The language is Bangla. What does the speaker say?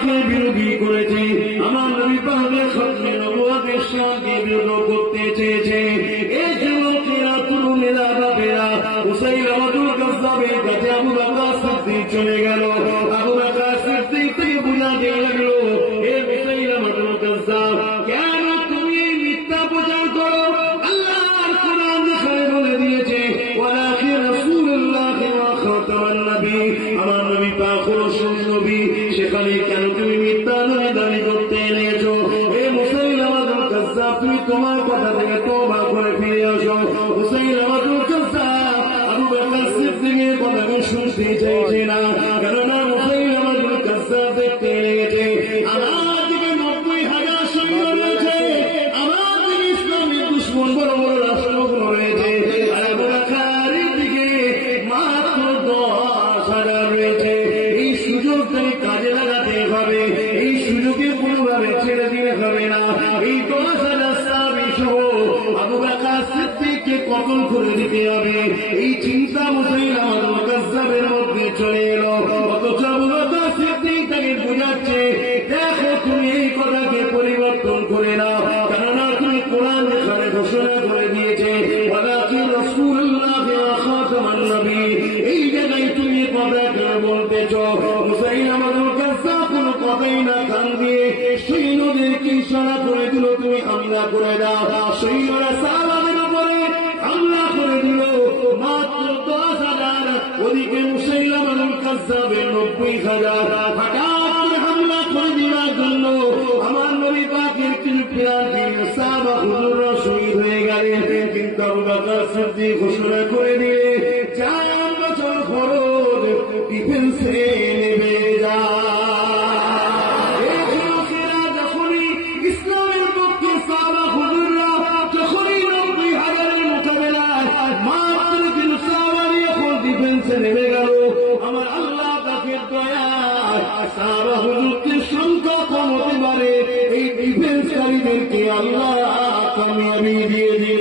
পাককে বিরোধী করেছে, আমার নবী পাকের খতমে নবুয়তের শানকে বিরোধ করতে চেয়েছে। এই যুবকেরা, তরুণেরা, বাবেরা মুসাইলামাতুল কাযযাবের কাছে আবু বকর সিদ্দিক চলে গেল। আবু বকর সিদ্দিক থেকে বুঝাতে লাগলো, হে মুসাইলামাতুল কাযযাব, কেন তুমি এই মিথ্যা প্রচার করো? আল্লাহর কোরআন যেখানে বলে দিয়েছে ওয়ালাকিন রাসূলুল্লাহ ওয়া খাতামান নবী, আমার নবী পাক হলো শেষ নবী, সেখানে কেন তুমি মিথ্যা দাবি করতে এনেছো? হে মুসাইলামাতুল কাযযাব, তুমি তোমার কথা থেকে তওবা করে ফিরে আসো। মুসাইলামাতুল কাযযাব আবু বকর সিদ্দিকের কথা শুনতে চাইছে না, কেননা মুসাইলামাতুল কাযযাব দেখতে লেগেছে আমার দিকে 90,000 সৈন্য রয়েছে, আমার দিকে ইসলামের দুশমন বড় বড় রাষ্ট্রগুলো রয়েছে, আর আবু বকরের দিকে মাত্র 10,000 রয়েছে। এই সুযোগটাকে কাজে লাগাতে হবে, এই সুযোগে কোনোভাবে ছেড়ে দিলে হবে না। এই 10,000 সাহাবী সহ আবু বকর সিদ্দিককে কতল করে দিতে হবে, এই চিন্তা মুসাইলামাতুল কাযযাবের মধ্যে চলে এলো। অথচ আবু বকর সিদ্দিক তাকে বোঝাচ্ছে, দেখো তুমি এই কথাকে পরিবর্তন করে নাও, কেননা তুমি কোরআন এখানে ঘোষণা করে দিয়েছে ওয়ালাকিন রাসূলুল্লাহ ওয়া খাতামান নবী, এই জায়গায় তুমি কথাকে বলতেছ। মুসাইলামাতুল কাযযাব কোনো কথাই না কান দিয়ে সৈন্যদেরকে ইশারা করে দিল, তুমি হামলা করে দাও। সৈন্যরা সাহাবাদের উপরে হামলা করে দিল, মাত্র 10,000, ওদিকে মুসাইলামাতুল কাযযাবের 90,000। হঠাৎ করে হামলা করে দেওয়ার জন্য আমার নবী পাকের কিছু প্রাণপ্রিয় সাহাবা হুজুররা শহীদ হয়ে গেলেন, কিন্তু আবু বকর সিদ্দিক ঘোষণা করে দিলে 4 বছর খরচ ডিফেন্সে নেমে যায়। যখনই ইসলামের পক্ষে সাহাবা হুজুররা যখনই 90,000-এর মোকাবেলায় মাত্র কিছু সাহাবা এখন ডিফেন্সে নেমে গেল, আমার আল্লাহ পাকের দয়ায় সাহাবা হুজুরকে সংখ্যা কম হতে পারে, এই ডিফেন্সকারীদেরকে আল্লাহ কামিয়াবি দিয়ে দিলেন।